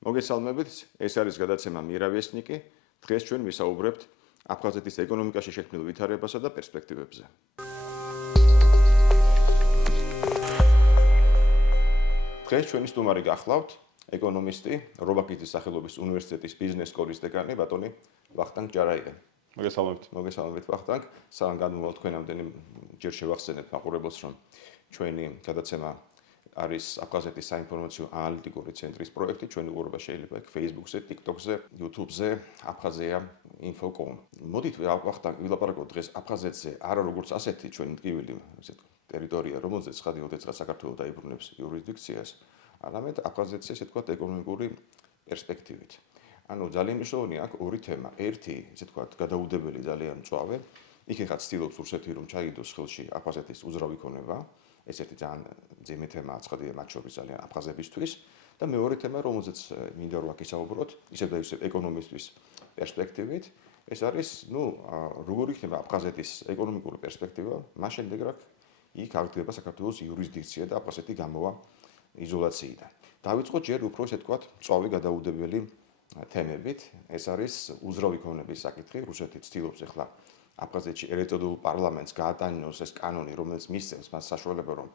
მოგესალმებით, ეს არის გადაცემა მირავესნიკი. დღეს ჩვენ ვისაუბრებთ აფხაზეთის ეკონომიკაში შექმნილ ვითარებასა და პერსპექტივებზე. დღეს ჩვენი სტუმარი გახლავთ ეკონომისტი, რობაქიძის სახელობის უნივერსიტეტის ბიზნეს სკოლის დეკანი ბატონი ვახტანგ ჭარაიე. მოგესალმებით ვახტანგ. სანამ გადმოვალთ თქვენამდე ჯერ შევახსენეთ მაყურებელს, რომ ჩვენი გადაცემა არის აფხაზეთის საინფორმაციო ანალიტიკური ცენტრის პროექტი. ჩვენი უყურება შეიძლება იქ Facebook-ზე, TikTok-ზე, YouTube-ზე, აფხაზია.info.com. მოდით ვახტანგ ვილაპარაკოთ დღეს აფხაზეთზე, არა როგორც ასეთი ჩვენი ტკივილი, ესე ტერიტორია, რომელზეც ხადიოდეც საქართველოს დაიბრუნებს იურისდიქციას, არამედ აფხაზეთზე, ესე ვთქვათ, ეკონომიკური პერსპექტივით. ანუ ძალიან მნიშვნელოვანია აქ ორი თემა. ერთი, ესე ვთქვათ, გადაუდებელი ძალიან მწვავე. იქ ეხლა ცდილობს რუსეთი რომ ჩაიდოს ხელში აფხაზეთის უძრავი ქონება. ეს ერთი ძალიან ძიმე თემაა ცხადია მათ შორის ძალიან აფხაზებისთვის და მეორე თემა რომელზეც მინდა რომ აქ ისაუბროთ ისევ და ისევ ეკონომისტვის პერსპექტივით ეს არის როგორი იქნება აფხაზეთის ეკონომიკური პერსპექტივა მას შემდეგ რა იქ აღდგება საქართველოს იურისდიქცია და აფხაზეთი გამოვა იზოლაციიდან. დავიწყოთ ჯერ უფრო ესე ვთქვათ მწვავე გადაუდებელი თემებით. ეს არის უძრავი ქონების საკითხი. რუსეთი ცდილობს ახლა აფხაზეთში ელექტროდულ პარლამენტს გაატანინოს ეს კანონი, რომელიც მისცემს მას საშუალება, რომ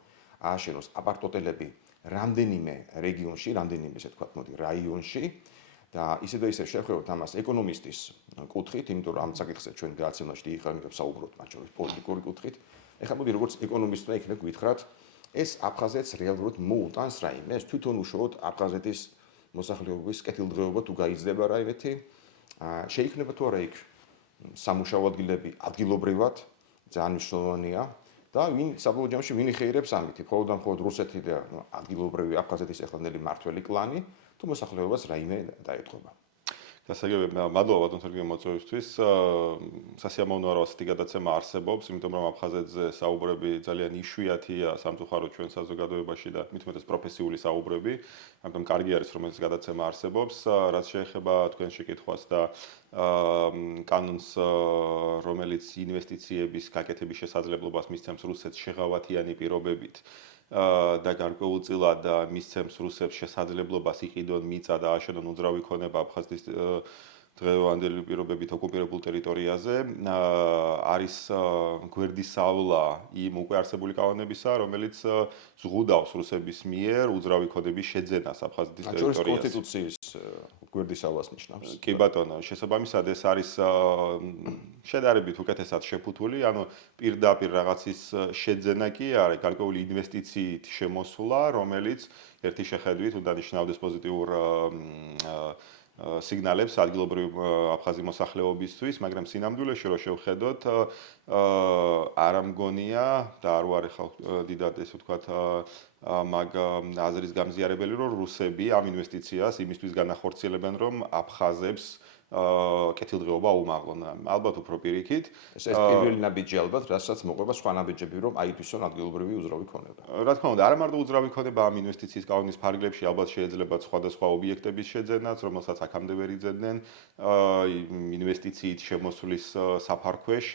ააშენოს აპარტოტელები რამდენიმე რეგიონში, რამდენიმე ესე ვთქვათ, რაიონში და ისე და ისე შევხედოთ ამას ეკონომისტის კუთხით, იმიტომ რომ ამ საკითხზე ჩვენ გადაცემაში დიდი ხანი ვსაუბრობთ, მათ შორის პოლიტიკური კუთხით. ეხლა მოდი როგორც ეკონომისტმა იქნებ გითხრათ, ეს აფხაზეთს რეალურად მოუტანს რაიმე, ეს თვითონ უშუალოდ აფხაზეთის მოსახლეობის კეთილდღეობა თუ გაიზრდება რაიმეთი, შეიქმნება თუ არა იქ სამუშაო ადგილები ადგილობრივად ძალიან მნიშვნელოვანია და საბოლოო ჯამში ვინ იხეირებს ამით? მხოლოდ და მხოლოდ რუსეთი და ადგილობრივი აფხაზეთის ეხლანდელი მართველი კლანი თუ მოსახლეობას რაიმე დაეთყობა. გასაგებია, მადლობა ბატონ სერგეი მოწვევისთვის. სასიამოვნოა რომ ასეთი გადაცემა არსებობს, იმიტომ რომ აფხაზეთზე საუბრები ძალიან იშვიათია სამწუხაროდ ჩვენ საზოგადოებაში და მით უმეტეს პროფესიული საუბრები. ამიტომ კარგი არის რომ ეს გადაცემა არსებობს. რაც შეეხება თქვენ შეკითხვას და კანონს, რომელიც ინვესტიციების გაკეთების შესაძლებლობას მისცემს რუსეთს შეღავათიანი პირობებით და გარკვეულწილად მისცემს რუსებს შესაძლებლობას იყიდონ მიწა და აშენონ უძრავი ქონება აფხაზეთის დღევანდელი პირობებით ოკუპირებულ ტერიტორიაზე, არის გვერდისავლა იმ უკვე არსებული კანონებისა, რომელიც ზღუდავს რუსების მიერ უძრავი ქონების შეძენას აფხაზეთის ტერიტორიაზე. კონსტიტუციის გვერდისავლას ნიშნავს. კი ბატონო, შესაბამისად ეს არის შედარებით უკეთესად შეფუთული, ანუ პირდაპირ რაღაცის შეძენა კი არა, გარკვეული ინვესტიციით შემოსვლა, რომელიც ერთი შეხედვით უნდა ნიშნავდეს პოზიტიურ სიგნალებს ადგილობრივი აფხაზი მოსახლეობისთვის, მაგრამ სინამდვილეში რო შევხედოთ, არ ამგონია და არ ვარ ახლა დიდად ესე ვთქვათ მაგ აზრის გამზიარებელი, რომ რუსები ამ ინვესტიციას იმისთვის განახორციელებენ, რომ აფხაზებს კეთილდღეობა აუმაღლონ. ალბათ უფრო პირიქით. ეს პირველი ნაბიჯი ალბათ, რასაც მოყვება სხვა ნაბიჯები, რომ აითვისონ ადგილობრივი უძრავი ქონება. რა თქმა უნდა, არა მარტო უძრავი ქონება ამ ინვესტიციის კანონის ფარგლებში, ალბათ შეიძლება სხვადასხვა ობიექტების შეძენაც, რომელსაც აქამდე ვერ იძენდნენ ინვესტიციით შემოსვლის საფარქვეშ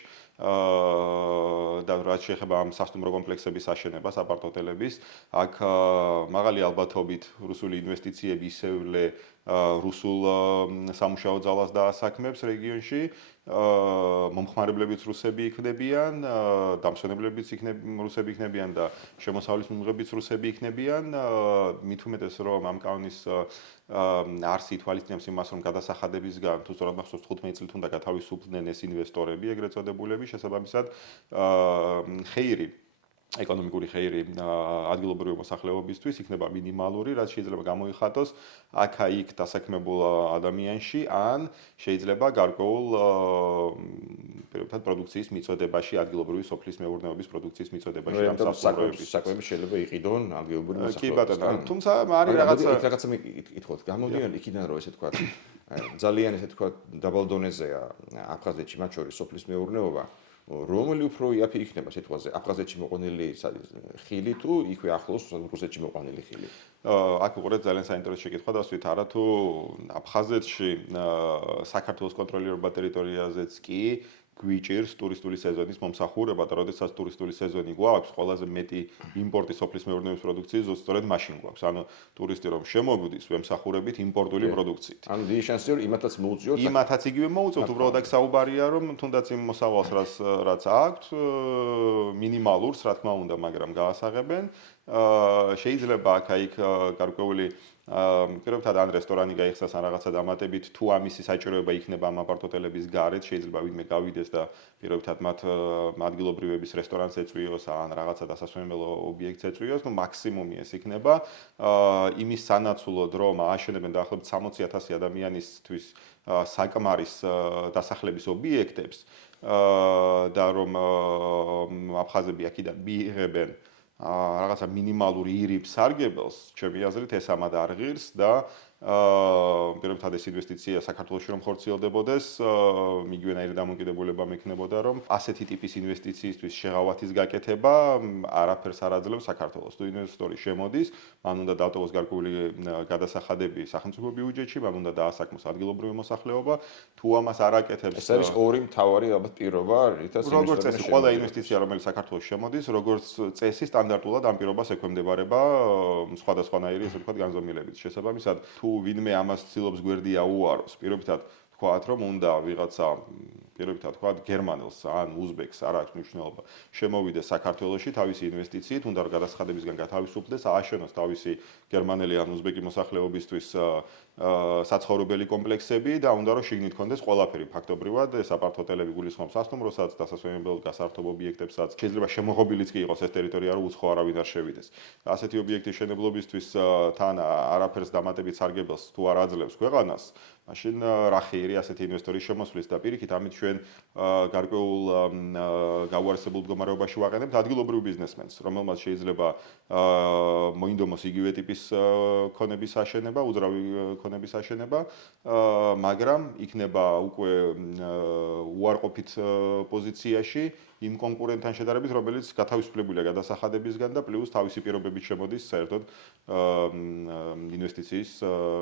და რაც შეეხება ამ სასტუმრო კომპლექსების აშენებას, აპარტოტელების, აქ მაღალი ალბათობით რუსული ინვესტიციები ისევლე რუსულ სამუშაო ძალას დაასაქმებს რეგიონში, მომხმარებლებიც რუსები იქნებიან, დამსვენებლებიც რუსები იქნებიან და შემოსავლის მიმღებიც რუსები იქნებიან. მით უმეტეს რომ ამ კანონის არსი ითვალისწინებს იმას, რომ გადასახადებისგან თუ სწორად მახსოვს 15 წლით უნდა გათავისუფლდნენ ეს ინვესტორები, ეგრეთ წოდებულები, შესაბამისად ხეირი ეკონომიკური ხეირი ადგილობრივი მოსახლეობისთვის იქნება მინიმალური, რაც შეიძლება გამოიხატოს აქა-იქ დასაქმებულ ადამიანში, ან შეიძლება გარკვეულ პროდუქციის მიწოდებაში, ადგილობრივი სოფლის მეურნეობის პროდუქციის მიწოდებაში ამ საკვები შეიძლება იყიდონ ადგილობრივი მოსახლეობის. კი ბატონო, თუმცა არის რაღაცა იკითხოთ, გამოდიან იქიდან რომ ესე თქვა ძალიან ესე თქვა დაბალ დონეზეა აფხაზეთში, მათ შორის სოფლის მეურნეობა. რომელი უფრო იაფი იქნება სიტყვაზე აფხაზეთში მოყვანილი ხილი თუ იქვე ახლოს რუსეთში მოყვანილი ხილი? აქ უყურეთ ძალიან საინტერესო შეკითხვა და ვთქვით არა თუ აფხაზეთში საქართველოს კონტროლირებულ ტერიტორიაზეც კი გვიჭირს ტურისტული სეზონის მომსახურება და როდესაც ტურისტული სეზონი გვაქვს, ყველაზე მეტი იმპორტი სოფლის მეურნეობის პროდუქციის ზუსტად მაშინ გვაქვს. ანუ ტურისტი რომ შემოგვდის, ვემსახურებით იმპორტული პროდუქციით. ანუ დიდი შანსი რომ იმათაც მოუწიოთ. იმათაც იგივე მოუწევთ, უბრალოდ აქ საუბარია რომ თუნდაც იმ მოსავალს რაც აქვთ, მინიმალურს, რა თქმა უნდა, მაგრამ გაასაღებენ. შეიძლება აქ-აიქ გარკვეული პირობითად ან რესტორანი გაიხსნას ან რაღაცა დამატებით, თუ ამისი საჭიროება იქნება ამ აპარტოტელების გარეთ, შეიძლება ვინმე გავიდეს და პირობითად მათ ადგილობრივების რესტორანს ეწვიოს ან რაღაცა დასასვენებელ ობიექტს ეწვიოს, ნუ მაქსიმუმი ეს იქნება. იმის სანაცვლოდ რომ ააშენებენ დაახლოებით 60,000 ადამიანისთვის საკმარის დასახლების ობიექტებს და რომ აფხაზები აქედან მიიღებენ რაღაცა მინიმალური ირიბ სარგებელს, ჩემი აზრით ეს ამად არ ღირს და პირობითად ეს ინვესტიცია საქართველოში რომ ხორციელდებოდეს, მიგვენაირი დამოკიდებულება მექნებოდა, რომ ასეთი ტიპის ინვესტიციისთვის შეღავათის გაკეთება არაფერს არ აძლევს საქართველოს. თუ ინვესტორი შემოდის, მან უნდა დატოვოს გარკვეული გადასახადები სახელმწიფო ბიუჯეტში, მან უნდა დაასაქმოს ადგილობრივი მოსახლეობა, თუ ამას არ აკეთებს. ეს არის ორი მთავარი ალბათ პირობა, რითაც როგორც წესი, ყველა ინვესტიცია, რომელიც საქართველოს შემოდის, როგორც წესი სტანდარტულად ამ პირობას ექვემდებარება სხვადასხვანაირი, ესე ვთქვათ, განზომილებით. შესაბამისად, თუ ვინმე ამას ცდილობს გვერდი აუაროს, პირობითად ვთქვათ, რომ უნდა ვიღაცა პირობითად ვთქვათ, გერმანელს ან უზბეკს არ აქვს მნიშვნელობა. შემოვიდეს საქართველოში თავისი ინვესტიციით, უნდა გადასახადებისგან გათავისუფლდეს, ააშენოს თავისი გერმანელი ან უზბეკი მოსახლეობისთვის საცხოვრებელი კომპლექსები და უნდა რომ შიგნით კონდეს ყველაფერი ფაქტობრივად, ეს აპარტ-ჰოტელები გულისხმობს სასტუმროსაც, დასასვენებელ გასართობ ობიექტებსაც. შეიძლება შემოღობილიც კი იყოს ეს ტერიტორია, რომ უცხო არავინ არ შევიდეს. ასეთი ობიექტის შენებლობისთვის თან არაფერს დამატებით სარგებელს თუ არ აძლევს ქვეყანას, მაშინ რა ხირი ასეთი ინვესტორის შემოსვლის და პირიქით ამით ჩვენ გარკვეულ გაუარესებულ მდგომარეობაში ვაყენებთ ადგილობრივ ბიზნესმენს, რომელმაც შეიძლება მოინდომოს იგივე ტიპის ქონების აშენება, უძრავი ქონების აშენება, მაგრამ იქნება უკვე უარყოფით პოზიციაში იმ კონკურენტთან შედარებით, რომელიც გათავისუფლებულია გადასახადებისგან და პლუს თავისი პირობებით შემოდის საერთოდ ინვესტიციის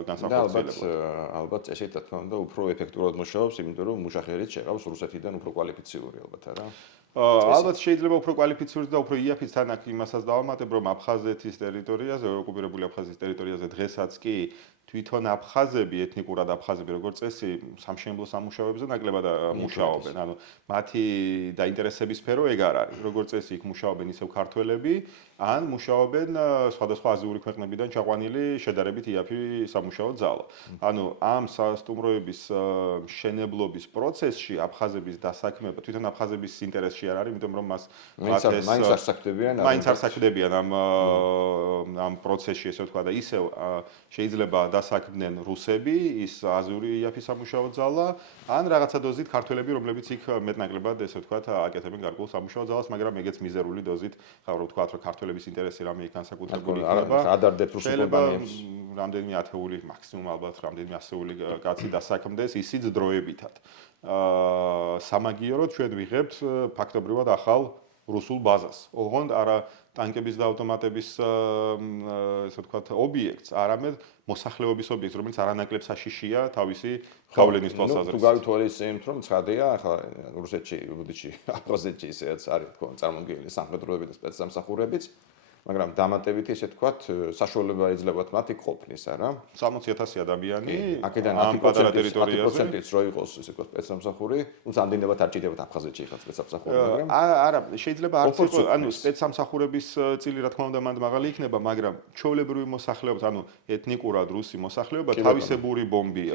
განსახორციელებლად. ალბათ წესით რა თქმა უნდა უფრო ეფექტურად მუშაობს, იმიტომ რომ მუშახერით შეყავს რუსეთიდან უფრო კვალიფიციური ალბათ არა? ალბათ შეიძლება უფრო კვალიფიციური და უფრო იაფიც თან აქ იმასაც დავამატებ, რომ აფხაზეთის ტერიტორიაზე, ოკუპირებული აფხაზეთის ტერიტორიაზე დღესაც კი თვითონ აფხაზები, ეთნიკურად აფხაზები, როგორც წესი, სამშენებლო სამუშაოებზე ნაკლებად მუშაობენ. ანუ მათი დაინტერესების სფერო ეგ არ არის. როგორც წესი, იქ მუშაობენ ისევ ქართველები, ან მუშაობენ სხვადასხვა აზიური ქვეყნებიდან ჩაყვანილი შედარებით იაფი სამუშაო ძალა. ანუ ამ სასტუმროების მშენებლობის პროცესში აფხაზების დასაქმება თვითონ აფხაზების ინტერესში არ არის, იმიტომ რომ მას მაინც არ საქმდებიან ამ პროცესში, ესე ვთქვა და ისევ შეიძლება დასაქმდნენ რუსები, ის აზიური იაფი სამუშაო ძალა, ან რაღაცა დოზით ქართველები, რომლებიც იქ მეტნაკლებად, ესე ვთქვათ, აკეთებენ გარკვეულ სამუშაო ძალას, მაგრამ ეგეც მიზერული დოზით, ხარო ვთქვათ, რომ ქართველების ინტერესი რამე იქ განსაკუთრებული იქნება. ადარდებთ რუსულ კომპანიებს. რამდენიმე ათეული, მაქსიმუმ ალბათ რამდენიმე ასეული კაცი დასაქმდეს, ისიც დროებითად. სამაგიეროდ ჩვენ ვიღებთ ფაქტობრივად ახალ რუსულ ბაზას. ოღონდ არა ტანკების და ავტომატების ესე ვთქვათ ობიექტს, არამედ მოსახლეობის ობიექტს, რომელიც არანაკლებ საშიშია თავისი გავლენის თვალსაზრისით. თუ გავითვალისწინებთ, რომ ცხადია, ახლა რუსეთში, ბუდიში, აფხაზეთში ისეაც არის თქო წარმომგებელი სამხედროები და სპეცსამსახურებიც, მაგრამ დამატებით ესე ვთქვათ, საშუალება ეძლებათ მათ იქ ყოფნის, არა? 60,000 ადამიანი აქედან ამ პატარა ტერიტორიაზე 10%-იც რო იყოს ესე ვთქვათ სპეცსამსახური, თუმცა ამდენად არ ჭირდებათ აფხაზეთში ხალხ სპეცსამსახური, მაგრამ არა, შეიძლება არც იყოს, ანუ სპეცსამსახურების წილი რა თქმა უნდა მანდ მაღალი იქნება, მაგრამ ჩვეულებრივი მოსახლეობა, ანუ ეთნიკურად რუსი მოსახლეობა თავისებური ბომბია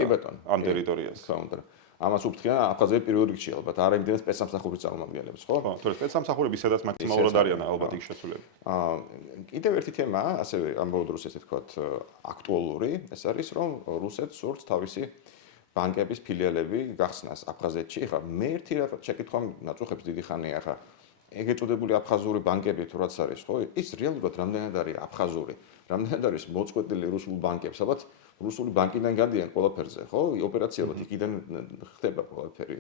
ამ ტერიტორიაზე. რა თქმა უნდა. ამას უფრთხიან აფხაზები პირველ რიგში ალბათ, არა იმდენად სპეცსამსახურის წარმომადგენლებს, ხო? ხო, თორე სპეცსამსახურები სადაც მაქსიმალურად არიან ალბათ იქ შესულები. კიდევ ერთი თემა, ასევე ამბობთ რუსეთს ესე ვთქვათ, აქტუალური, ეს არის რომ რუსეთს სურს თავისი ბანკების ფილიალები გახსნას აფხაზეთში. ეხლა მე ერთი რაღაც შეკითხვა ნაწუხებს დიდი ხანია, ეხლა ეგ ეწოდებული აფხაზური ბანკები თუ რაც არის, ხო? ის რეალურად რამდენად არის აფხაზური? რამდენად არის მოწყვეტილი რუსულ ბანკებს? ალბათ რუსული ბანკიდან გადიან ყველაფერზე, ხო? ოპერაციულად იქიდან ხდება ყველაფერი.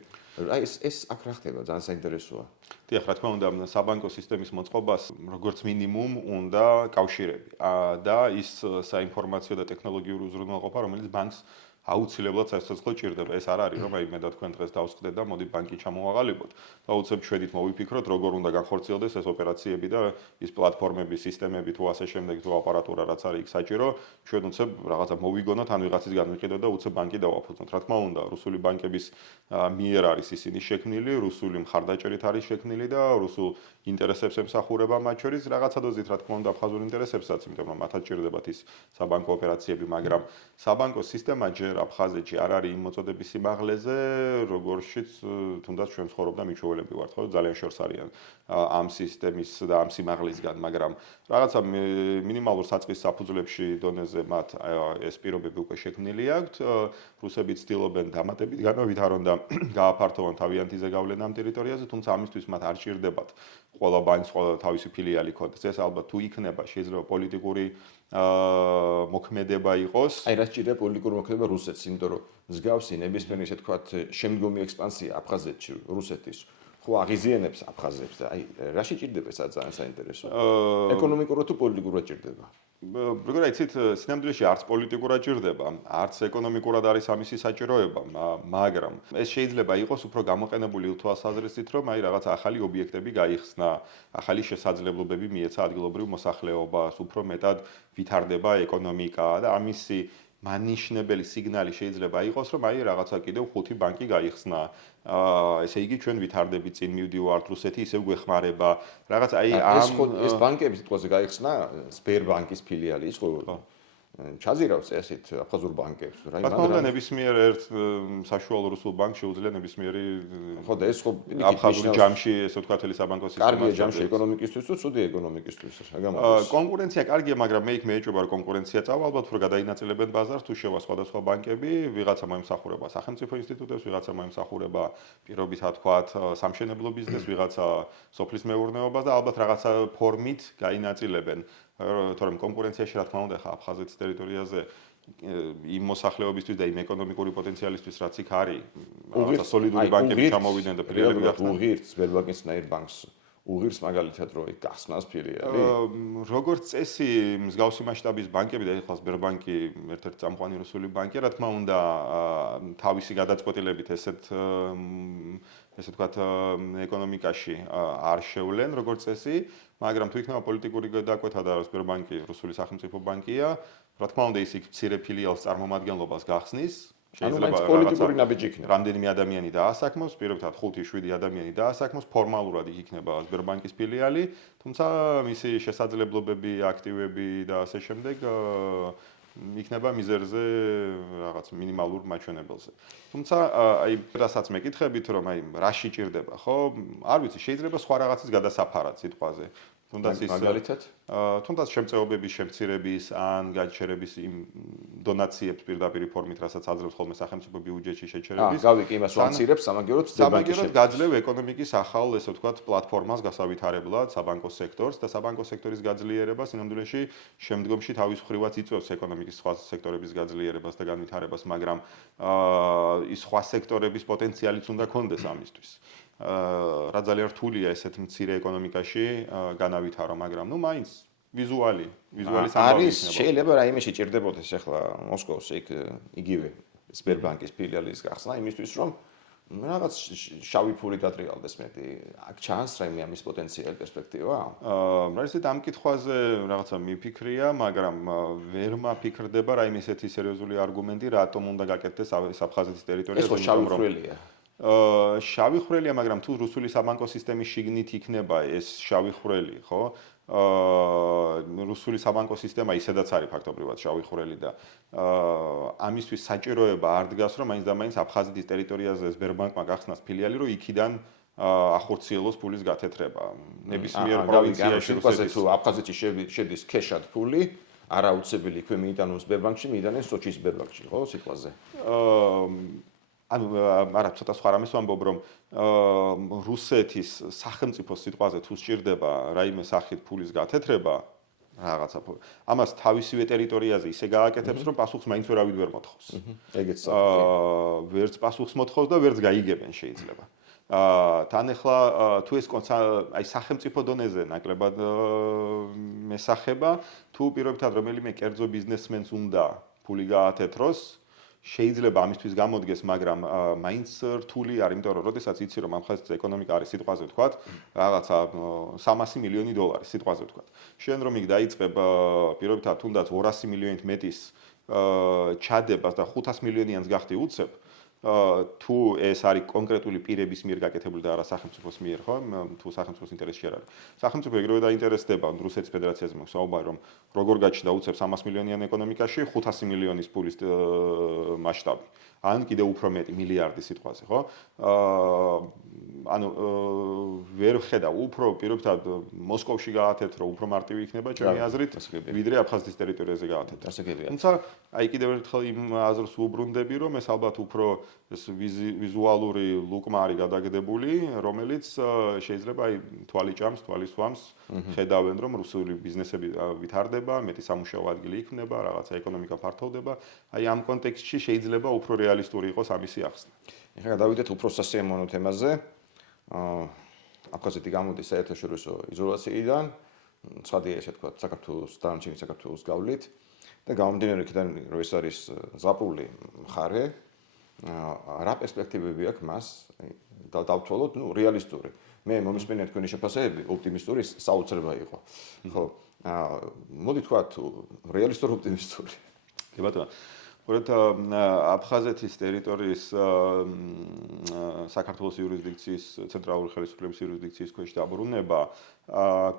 აი ეს აქ რა ხდება? ძალიან საინტერესოა. დიახ, რა თქმა უნდა, საბანკო სისტემის მოწყობას როგორც მინიმუმ უნდა კავშირები და ის საინფორმაციო და ტექნოლოგიური უზრუნველყოფა, რომელიც ბანკს აუცილებლად სასიცოცხლო ჭირდება. ეს არ არის, რომ აი მე და თქვენ დღეს დავსხდეთ და მოდი ბანკი ჩამოვაყალიბოთ. და უცებ შვედით მოვიფიქროთ, როგორ უნდა განხორციელდეს ეს ოპერაციები და ის პლატფორმები, სისტემები თუ ასე შემდეგ, თუ აპარატურა რაც არის იქ საჭირო, ჩვენ უცებ რაღაცა მოვიგონოთ, ან ვიღაცის განვიყიდოთ და უცებ ბანკი დავაფუძნოთ. რა თქმა უნდა, რუსული ბანკების მიერ არის ისინი შექმნილი, რუსული მხარდაჭერით არის შექმნილი და რუსულ ინტერესებს ემსახურება მათ შორის რაღაცა დოზით, რა თქმა უნდა, აფხაზურ ინტერესებსაც, იმიტომ რომ მათაც ჭირდებათ ის საბანკო ოპერაციები, მაგრამ საბანკო სისტემა ჯერ აფხაზეთში არ არის იმ მოწოდების სიმაღლეზე, როგორშიც თუნდაც ჩვენ ცხოვრობდა მიჩვეულები ვართ, ხო, ძალიან შორს არიან ამ სისტემის და ამ სიმაღლისგან, მაგრამ რაღაცა მინიმალურ საწყის საფუძვლებში დონეზე მათ ეს პირობები უკვე შექმნილი აქვთ. რუსები ცდილობენ დამატებით განავითარონ და გააფართოვონ თავიანთი ზეგავლენა ამ ტერიტორიაზე, თუმცა ამისთვის მათ არ ჭირდებათ ყველა ბანკს თავისი ფილიალი ქონდეს. ეს ალბათ თუ იქნება, შეიძლება პოლიტიკური მოქმედება იყოს. აი რა სჭირდება პოლიტიკური მოქმედება რუსეთს, იმიტომ რომ მსგავსი ნებისმიერი ესე თქვათ შემდგომი ექსპანსია აფხაზეთში რუსეთის ხო აღიზიანებს აფხაზებს და აი რა შეჭირდება ეს ძალიან საინტერესოა. ეკონომიკურად თუ პოლიტიკურად ჭირდება? როგორ იცით, სინამდვილეში არც პოლიტიკურად ჭირდება, არც ეკონომიკურად არის ამისი საჭიროება, მაგრამ ეს შეიძლება იყოს უფრო გამოყენებული თვალსაზრისით, რომ აი რაღაც ახალი ობიექტები გაიხსნა, ახალი შესაძლებლობები მიეცა ადგილობრივ მოსახლეობას, უფრო მეტად ვითარდება ეკონომიკა და ამისი მანიშნებელი სიგნალი შეიძლება იყოს, რომ აი რაღაცა კიდევ 5 ბანკი გაიხსნა. ესე იგი ჩვენ ვითარდებით წინ მივდივართ, რუსეთი ისევ გვეხმარება. რაღაც აი ეს ბანკები თვითონზე გაიხსნა, სბერბანკის ფილიალი ის ხო ჩაზირავს ესეთ აფხაზურ ბანკებს, რა იმან რა. ბატონო, ნებისმიერ ერთ საშუალო რუსულ ბანკს შეუძლია ნებისმიერი ხო და ეს ხო აფხაზურ ჯამში, ესე ვთქვათ, საბანკო სისტემა. კარგია ჯამში ეკონომიკისთვის თუ ცუდი ეკონომიკისთვის, რა გამოდის? კონკურენცია კარგია, მაგრამ მე იქ მეეჭვება რომ კონკურენცია წავა, ალბათ უფრო გადაინაწილებენ ბაზარს, თუ შევა სხვადასხვა ბანკები, ვიღაცა მოემსახურება სახელმწიფო ინსტიტუტებს, ვიღაცა მოემსახურება პირობითა თქვათ სამშენებლო ბიზნესს, ვიღაცა სოფლის მეურნეობას და ალბათ რაღაცა ფორმით გაინაწილებენ. თორემ კონკურენციაში რა თქმა უნდა ხა აფხაზეთის ტერიტორიაზე იმ მოსახლეობისთვის და იმ ეკონომიკური პოტენციალისთვის რაც იქ არის რაღაცა სოლიდური ბანკები ჩამოვიდნენ და ფილიალები გახსნა. უღირს სბერბანკისნაირ ბანკს უღირს მაგალითად რო იქ გახსნას ფილიალი. როგორც წესი მსგავსი მასშტაბის ბანკები და ეხლა სბერბანკი ერთ-ერთი წამყვანი რუსული ბანკია, რა თქმა უნდა თავისი გადაწყვეტილებით ესე ვთქვათ ეკონომიკაში არ შევლენ როგორც წესი, მაგრამ თუ იქნება პოლიტიკური გადაკვეთა და სბერბანკი რუსული სახელმწიფო ბანკია, რა თქმა უნდა ის იქ მცირე ფილიალს წარმომადგენლობას გახსნის. შეიძლება პოლიტიკური ნაბიჯი იქნება. რამდენიმე ადამიანი დაასაქმოს, პირობითად 5-7 ადამიანი დაასაქმოს, ფორმალურად იქ იქნება სბერბანკის ფილიალი, თუმცა მისი შესაძლებლობები, აქტივები და ასე შემდეგ იქნება მიზერზე რაღაც მინიმალურ მაჩვენებელზე. თუმცა აი რასაც მეკითხებით რომ აი რა შეჭirdება, ხო? არ ვიცი, შეიძლება სხვა რაღაცის გადასაფარად სიტყვაზე. თუნდაც ის მაგალითად თუნდაც შემწეობების შემცირების ან გაჩერების იმ დონაციებს პირდაპირ ფორმით, რასაც აძლევს ხოლმე სახელმწიფო ბიუჯეტში შეჩერების. გავიკი იმას ვამცირებს სამაგიეროდ საბანკოდ გაძლევ ეკონომიკის ახალ, ესე ვთქვათ, პლატფორმას გასავითარებლად საბანკო სექტორს და საბანკო სექტორის გაძლიერებას სინამდვილეში შემდგომში თავის მხრივაც იწვევს ეკონომიკის სხვა სექტორების გაძლიერებას და განვითარებას, მაგრამ ის სხვა სექტორების პოტენციალიც უნდა კონდეს ამისთვის. რა ძალიან რთულია ესეთ მცირე ეკონომიკაში განავითარო, მაგრამ ნუ მაინც ვიზუალი სამბავი არის შეიძლება რაიმეში ჭირდებოდეს ახლა მოსკოვს იქ იგივე სბერბანკის ფილიალის გახსნა იმისთვის რომ რაღაც შავი ფური დატრიალდეს მეტი აქ ჩანს რაიმე ამის პოტენციალი პერსპექტივა რა ისეთ ამ კითხვაზე რაღაცა მიფიქრია მაგრამ ვერ მაფიქრდება რაიმე ესეთი სერიოზული არგუმენტი რატომ უნდა გაკეთდეს აფხაზეთის ტერიტორიაზე ეს შავი ფურია შავი ხვრელია, მაგრამ თუ რუსული საბანკო სისტემის შიგნით იქნება ეს შავი ხვრელი, ხო? რუსული საბანკო სისტემა ისედაც არის ფაქტობრივად შავი ხვრელი და ამისთვის საჭიროება არ დგას, რომ მაინც და მაინც აფხაზეთის ტერიტორიაზე სბერბანკმა გახსნას ფილიალი, რომ იქიდან ახორციელოს ფულის გათეთრება. ნებისმიერ პროვინციაში რუსეთის თუ აფხაზეთში შედის ქეშად ფული არაუცებელი იქვე მიიტანონ სბერბანკში, მიიტანენ სოჩის სბერბანკში, ხო, სიტყვაზე? ანუ არა ცოტა სხვა რამეს ვამბობ რომ რუსეთის სახელმწიფო სიტყვაზე თუ სჭირდება რაიმე სახით ფულის გათეთრება რაღაცა ამას თავისივე ტერიტორიაზე ისე გააკეთებს რომ პასუხს მაინც ვერავინ ვერ მოთხოვს. ეგეც ვერც პასუხს მოთხოვს და ვერც გაიგებენ შეიძლება. თან ახლა თუ ეს აი სახელმწიფო დონეზე ნაკლებად მესახება თუ პირობითად რომელიმე კერძო ბიზნესმენს უნდა ფული გაათეთროს შეიძლება ამისთვის გამოდგეს, მაგრამ მაინც რთული არის, იმიტომ რომ როდესაც იცი რომ ამ ხაზზე ეკონომიკა არის სიტყვაზე ვთქვათ, რაღაცა 300 მილიონი დოლარი სიტყვაზე ვთქვათ. შენ რომ იქ დაიწყებ პირობითად თუნდაც 200 მილიონით მეტის ჩადებას და 500 მილიონიანს გახდი უცებ, თუ ეს არის კონკრეტული პირების მიერ გაკეთებული და არა სახელმწიფოს მიერ, ხო? თუ სახელმწიფოს ინტერესში არ არის. სახელმწიფო ეგრევე დაინტერესდება, რუსეთის ფედერაციაზე მაქვს საუბარი, რომ როგორ გაჩნდა უცებ 300 მილიონიან ეკონომიკაში 500 მილიონის ფულის მასშტაბი. ან კიდევ უფრო მეტი მილიარდი სიტყვაზე, ხო? ანუ ვერ ხედა უფრო პირობითად მოსკოვში გაათეთ, რომ უფრო მარტივი იქნება ჩემი აზრით, ვიდრე აფხაზეთის ტერიტორიაზე გაათეთ. თუმცა აი კიდევ ერთხელ იმ აზრს უბრუნდები, რომ ეს ალბათ უფრო ეს ვიზუალური ლუკმა არის გადაგდებული, რომელიც შეიძლება აი თვალი ჭამს, თვალი სვამს, ხედავენ რომ რუსული ბიზნესები ვითარდება, მეტი სამუშაო ადგილი იქმნება, რაღაცა ეკონომიკა ფართოვდება. აი ამ კონტექსტში შეიძლება უფრო რეალისტური იყოს ამისი ახსნა. ეხლა დავიდეთ უფრო სასიამოვნო თემაზე. აფხაზეთი გამოდის საერთაშორისო იზოლაციიდან, ცხადია ესე თქვა, საქართველოს დანარჩენი საქართველოს გავლით და გამომდინარე იქიდან რომ ეს არის ზღაპრული მხარე, რა პერსპექტივები აქვს მას დავთვალოთ, რეალისტური. მე მომისმენია თქვენი შეფასებები, ოპტიმისტური საოცრება იყო. ხო, მოდი თქვათ რეალისტური ოპტიმისტური. კი ბატონო. ყურეთ, აფხაზეთის ტერიტორიის საქართველოს იურისდიქციის ცენტრალური ხელისუფლების იურისდიქციის ქვეშ დაბრუნება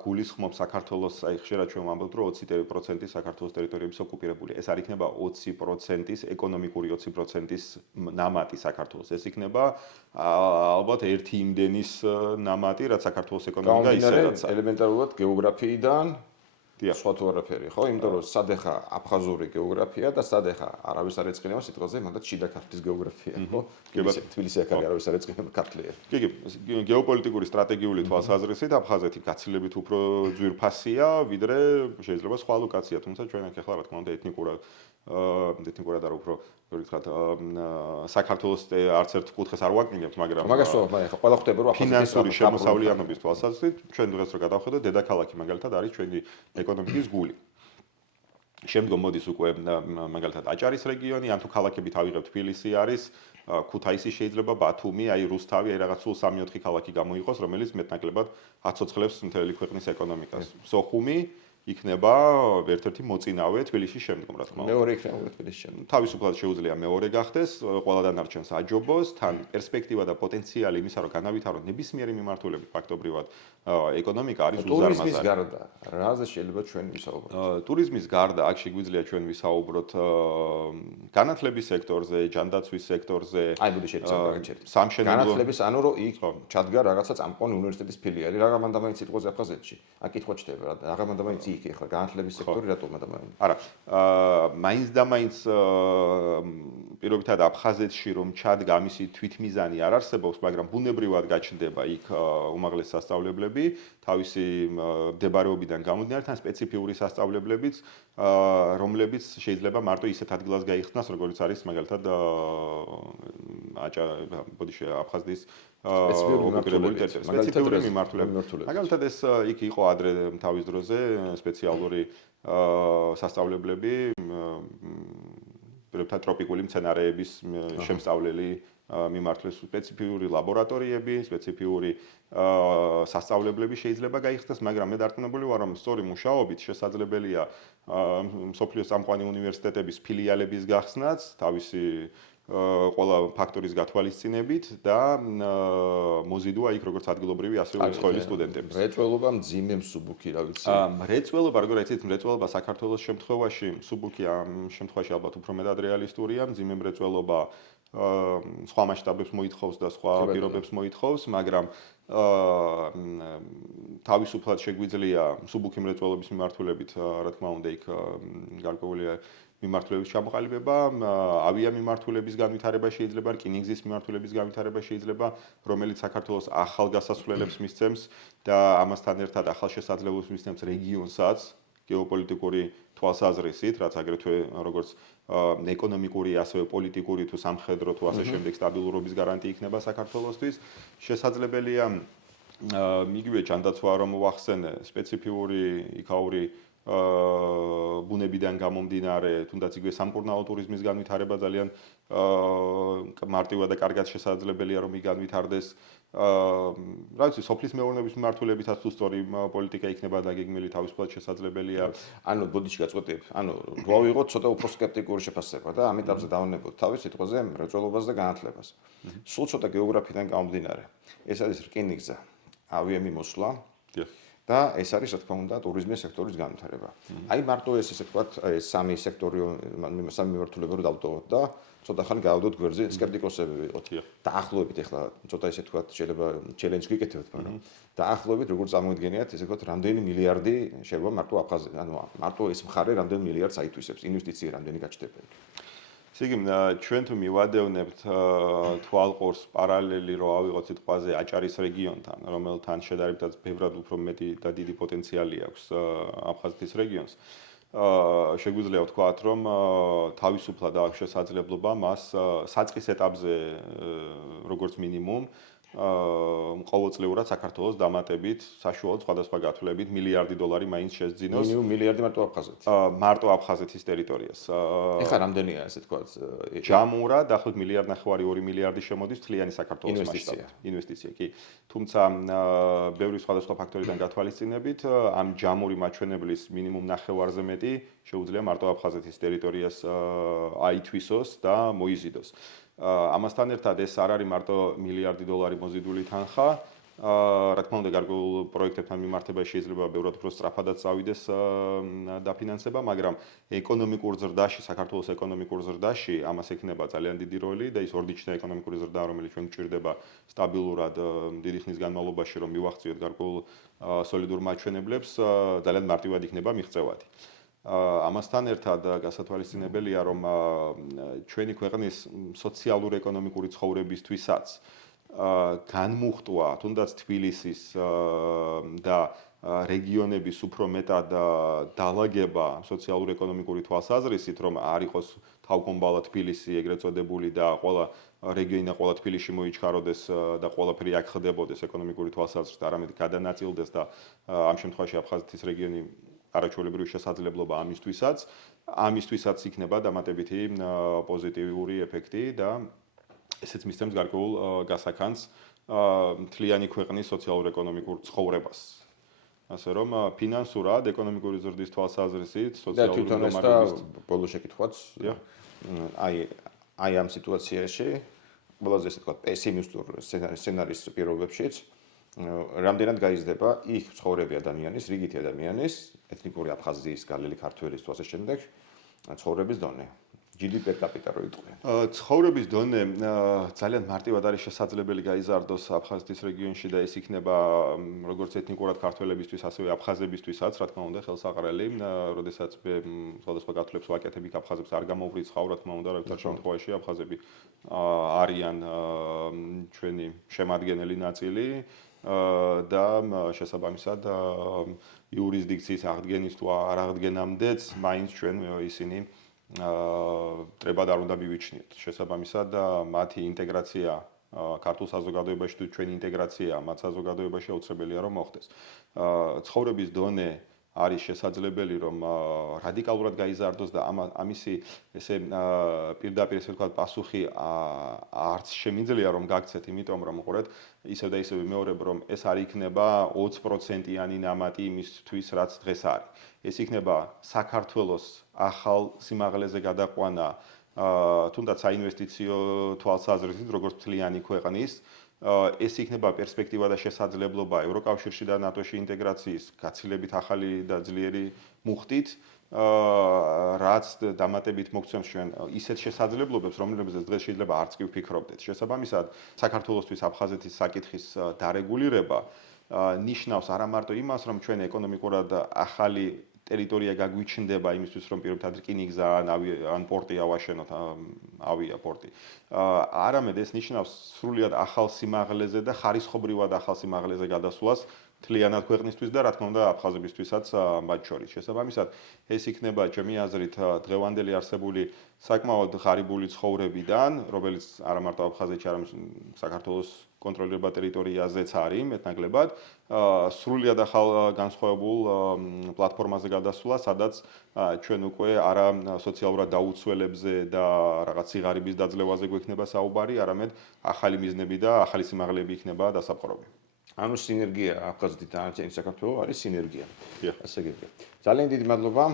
გულისხმობს საქართველოს, აი ხშირად ჩვენ ვამბობთ, რომ 20% საქართველოს ტერიტორიების ოკუპირებული. ეს არ იქნება 20%-ის ეკონომიკური 20%-ის ნამატი საქართველოს. ეს იქნება ალბათ ერთი იმდენის ნამატი, რაც საქართველოს ეკონომიკა ისედაც ელემენტარულად გეოგრაფიიდან სხვა თუ არაფერი, ხო? იმიტომ რომ სადეხა აფხაზური გეოგრაფია და სადეხა არავის არ ეწყინება სიტყვაზე, მაგათ შიდა ქართლის გეოგრაფია, ხო? თბილისი აქ არავის არ ეწყინება ქართლია. კი, გეოპოლიტიკური სტრატეგიული თვალსაზრისით აფხაზეთი გაცილებით უფრო ძვირფასია, ვიდრე შეიძლება სხვა ლოკაცია, თუმცა ჩვენ აქ ახლა რა თქმა უნდა ეთნიკურად არ უფრო ვთქვათ საქართველოს არც ერთ კუთხეს არ ვაკნინებთ, მაგრამ მაგას ახლა ყველა ხვდება რომ ფინანსური შემოსავლიანობის თვალსაზრისით ჩვენ დღეს რო გადავხედოთ, დედაქალაქი მაგალითად არის ჩვენი ეკონომიკის გული. შემდგომ მოდის უკვე მაგალითად აჭარის რეგიონი, ან თუ ქალაქები თავიღებ თბილისი არის, ქუთაისი შეიძლება, ბათუმი, აი რუსთავი, აი რაღაც სულ 3-4 ქალაქი გამოიყოს, რომელიც მეტნაკლებად აცოცხლებს მთელი ქვეყნის ეკონომიკას. სოხუმი იქნება ერთ-ერთი მოწინავე თბილისის შემდგომ, რა თქმა უნდა. მეორე იქნება თბილისის შემდგომ. თავისუფლად შეუძლია მეორე გახდეს, ყველა დანარჩენს აჯობოს, თან პერსპექტივა და პოტენციალი იმისა, რომ განავითაროთ ნებისმიერი მიმართულებით ფაქტობრივად ეკონომიკა არის უზარმაზარი. ტურიზმის გარდა, რაზე შეიძლება ჩვენ ვისაუბროთ? ტურიზმის გარდა, აქ შეგვიძლია ჩვენ ვისაუბროთ განათლების სექტორზე, ჯანდაცვის სექტორზე. აი, მოდი შეცადოთ. სამშენებლო განათლების, ანუ რომ იქ ჩადგა რაღაცა წამყვანი უნივერსიტეტის ფილიალი, რა გამანდამაინც სიტყვაზე აფხაზეთში. აქ კითხვა ჩდება, რა გამანდამაინც იქ ახლა განათლების სექტორი რატომ ადამიანს? არა, მაინც და მაინც პირობითად აფხაზეთში რომ ჩადგა ამისი თვითმიზანი არ არსებობს, მაგრამ ბუნებრივად გაჩნდება იქ უმაღლესი სასწავლებლები, თავისი მდებარეობიდან გამომდინარე, თან სპეციფიური სასწავლებლებიც, რომლებიც შეიძლება მარტო ისეთ ადგილას გაიხსნას, როგორც არის მაგალითად აფხაზეთის სპეციფიური მიმართულება. მაგალითად ეს იქ იყო ადრე თავის დროზე სპეციალური სასწავლებლები, პირობითად ტროპიკული მცენარეების შემსწავლელი მიმართულების სპეციფიური ლაბორატორიები, სპეციფიური სასწავლებლები შეიძლება გაიხსნას, მაგრამ მე დარწმუნებული ვარ, რომ სწორი მუშაობით შესაძლებელია მსოფლიოს წამყვანი უნივერსიტეტების ფილიალების გახსნაც, თავისი ყველა ფაქტორის გათვალისწინებით და მოზიდვა იქ როგორც ადგილობრივი, ასევე უცხოელი სტუდენტების. მრეწველობა მძიმე მსუბუქი, რა ვიცი. მრეწველობა, როგორ იცით, მრეწველობა საქართველოს შემთხვევაში მსუბუქი, ამ შემთხვევაში ალბათ უფრო მეტად რეალისტურია, მძიმე მრეწველობა სხვა მასშტაბებს მოითხოვს და სხვა პირობებს მოითხოვს, მაგრამ თავისუფლად შეგვიძლია მსუბუქი მრეწველობის მიმართულებით, რა თქმა უნდა, იქ გარკვეული მიმართულების ჩამოყალიბება, ავიამიმართულების განვითარება შეიძლება, რკინიგზის მიმართულების განვითარება შეიძლება, რომელიც საქართველოს ახალ გასასვლელებს მისცემს და ამასთან ერთად ახალ შესაძლებლობებს მისცემს რეგიონსაც გეოპოლიტიკური თვალსაზრისით, რაც აგრეთვე როგორც ეკონომიკური, ასევე პოლიტიკური თუ სამხედრო თუ ასე შემდეგ სტაბილურობის გარანტი იქნება საქართველოსთვის. შესაძლებელია იგივე ჯანდაცვა რომ ვახსენე, სპეციფიური იქაური ბუნებიდან გამომდინარე, თუნდაც იგივე სამკურნალო ტურიზმის განვითარება ძალიან მარტივად და კარგად შესაძლებელია რომ განვითარდეს. რა ვიცი, სოფლის მეურნეობის მმართველებითაც თუ სწორი პოლიტიკა იქნება დაგეგმილი, თავისუფლად შესაძლებელია. ანუ ბოდიში გაწყვეტიებ. ანუ რო ავიღოთ ცოტა უფრო სკეპტიკური შეფასება და ამ ეტაპზე დავანებოთ თავის სიტყვაზე მრეწველობას და განათლებას. სულ ცოტა გეოგრაფიიდან გამომდინარე. ეს არის რკინიგზა, ავიამიმოსვლა და ეს არის რა თქმა უნდა ტურიზმის სექტორის განვითარება. აი მარტო ეს ესე ვთქვათ, სამი სექტორი, სამი მიმართულება რო დავტოვოთ და ცოტა ხანი გავდოთ გვერდზე, სკეპტიკოსები ვიყოთ. დაახლოებით ახლა ცოტა ესე ვთქვათ, შეიძლება ჩელენჯი გიკეთებთ, მაგრამ დაახლოებით როგორ წარმოიდგენიათ, ესე ვთქვათ, რამდენი მილიარდი შეიძლება მარტო აფხაზეთში, ანუ მარტო ეს მხარე რამდენი მილიარდს აითვისებს, ინვესტიცია რამდენი გაჩნდება. ესე იგი, ჩვენ თუ მივადევნებთ თვალყურს პარალელი რო ავიღოთ სიტყვაზე აჭარის რეგიონთან, რომელთან შედარებითაც ბევრად უფრო მეტი და დიდი პოტენციალი აქვს აფხაზეთის რეგიონს. შეგვიძლია ვთქვათ, რომ თავისუფლად აქვს შესაძლებლობა მას საწყის ეტაპზე როგორც მინიმუმ ყოველწლიურად საქართველოს დამატებით საშუალოდ სხვადასხვა გათვლებით მილიარდი დოლარი მაინც შესძინოს. მინიმუმ მილიარდი მარტო აფხაზეთში. მარტო აფხაზეთის ტერიტორიას. ეხლა რამდენია ესე ვთქვათ? ჯამურად დაახლოებით მილიარდ ნახევარი 2 მილიარდი შემოდის თლიანი საქართველოს მასშტაბით. ინვესტიცია, კი. თუმცა ბევრი სხვადასხვა ფაქტორიდან გათვალისწინებით, ამ ჯამური მაჩვენებლის მინიმუმ ნახევარზე მეტი შეუძლია მარტო აფხაზეთის ტერიტორიას აითვისოს და მოიზიდოს. ამასთან ერთად ეს არ არის მარტო მილიარდი დოლარი მოზიდული თანხა. რა თქმა უნდა, გარკვეულ პროექტებთან მიმართებაში შეიძლება ბევრად უფრო სწრაფადაც წავიდეს დაფინანსება, მაგრამ ეკონომიკურ ზრდაში, საქართველოს ეკონომიკურ ზრდაში ამას ექნება ძალიან დიდი როლი და ის ორდიჩნა ეკონომიკური ზრდა, რომელიც ჩვენ გვჭირდება სტაბილურად დიდი ხნის განმავლობაში, რომ მივახციოთ გარკვეულ სოლიდურ მაჩვენებლებს, ძალიან მარტივად იქნება მიღწევადი. ამასთან ერთად გასათვალისწინებელია, რომ ჩვენი ქვეყნის სოციალურ-ეკონომიკური ცხოვრებისთვისაც განმუხტვა, თუნდაც თბილისის და რეგიონების უფრო მეტად დალაგება სოციალურ-ეკონომიკური თვალსაზრისით, რომ არ იყოს თავგონბალა თბილისი ეგრეთ წოდებული და ყველა რეგიონი და ყველა თბილისში მოიჩქაროდეს და ყველაფერი აქ ხდებოდეს ეკონომიკური თვალსაზრისით, არამედ გადანაწილდეს და ამ შემთხვევაში აფხაზეთის რეგიონი არაჩვეულებრივი შესაძლებლობა ამისთვისაც იქნება დამატებითი პოზიტიური ეფექტი და ესეც მისცემს გარკვეულ გასაქანს მთლიანი ქვეყნის სოციალურ-ეკონომიკურ ცხოვრებას. ასე რომ ფინანსურად, ეკონომიკური ზრდის თვალსაზრისით, სოციალური მდგომარეობის ბოლო შეკითხვაც აი ამ სიტუაციაში ყველაზე ესე ვთქვათ პესიმისტურ სცენარის პირობებშიც რამდენად გაიზრდება იქ ცხოვრები ადამიანის, რიგითი ადამიანის, ეთნიკური აფხაზიის, გალელი ქართველის თუ ასე შემდეგ ცხოვრების დონე. GDP per capita რო იტყვიან. ცხოვრების დონე ძალიან მარტივად არის შესაძლებელი გაიზარდოს აფხაზეთის რეგიონში და ეს იქნება როგორც ეთნიკურად ქართველებისთვის, ასევე აფხაზებისთვისაც, რა თქმა უნდა, ხელსაყრელი, როდესაც სხვადასხვა გათვლებს ვაკეთებ იქ აფხაზებს არ გამოვრიცხავ, რა თქმა უნდა, რათა შემთხვევაში აფხაზები არიან ჩვენი შემადგენელი ნაწილი. და შესაბამისად იურისდიქციის აღდგენის თუ არ აღდგენამდეც მაინც ჩვენ ისინი ტრებად არ უნდა მივიჩნიოთ. შესაბამისად მათი ინტეგრაცია ქართულ საზოგადოებაში თუ ჩვენი ინტეგრაცია მათ საზოგადოებაში აუცილებელია რომ მოხდეს. ცხოვრების დონე არის შესაძლებელი რომ რადიკალურად გაიზარდოს და ამისი ესე პირდაპირ ესე ვთქვათ პასუხი არც შემიძლია რომ გაგცეთ, იმიტომ რომ უყურეთ ისევ და ისევ მეორებ რომ ეს არ იქნება 20%-იანი ნამატი იმისთვის რაც დღეს არის. ეს იქნება საქართველოს ახალ სიმაღლეზე გადაყვანა თუნდაც საინვესტიციო თვალსაზრისით როგორც მთლიანი ქვეყნის ეს იქნება პერსპექტივა და შესაძლებლობა ევროკავშირში და ნატოში ინტეგრაციის გაცილებით ახალი და ძლიერი მუხტით რაც დამატებით მოგცემს ჩვენ ისეთ შესაძლებლობებს რომლებზეც დღეს შეიძლება არც კი ვფიქრობდეთ. შესაბამისად საქართველოსთვის აფხაზეთის საკითხის დარეგულირება ნიშნავს არა მარტო იმას რომ ჩვენ ეკონომიკურად ახალი ტერიტორია გაგვიჩნდება იმისთვის რომ პირობითად რკინიგზა ან პორტი ავაშენოთ ავიაპორტი. არამედ ეს ნიშნავს სრულიად ახალ სიმაღლეზე და ხარისხობრივად ახალ სიმაღლეზე გადასვლას მთლიანად ქვეყნისთვის და რა თქმა უნდა აფხაზებისთვისაც მათ შორის. შესაბამისად ეს იქნება ჩემი აზრით დღევანდელი არსებული საკმაოდ ღარიბული ცხოვრებიდან, რომელიც არა მარტო აფხაზეთში, არამედ საქართველოს კონტროლირებულ ტერიტორიაზეც არის მეტნაკლებად. სრულიად ახალ განსხვავებულ პლატფორმაზე გადასვლა, სადაც ჩვენ უკვე არა სოციალურად დაუცველებზე და რაღაც სიღარიბის დაძლევაზე გვექნება საუბარი, არამედ ახალი მიზნები და ახალი სიმაღლეები იქნება დასაპყრობი. ანუ სინერგია აფხაზეთის დანარჩენი საქართველოს არის სინერგია. ასე გიგია. ძალიან დიდი მადლობა.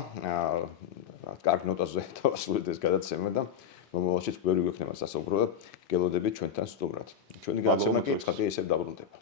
კარგ ნოტაზე დავასრულეთ ეს გადაცემა და მომავალშიც ბევრი გვექნება სასაუბრო და გელოდებით ჩვენთან სტუმრად. ჩვენი გადაცემა კი ხათი ისევ დაბრუნდება.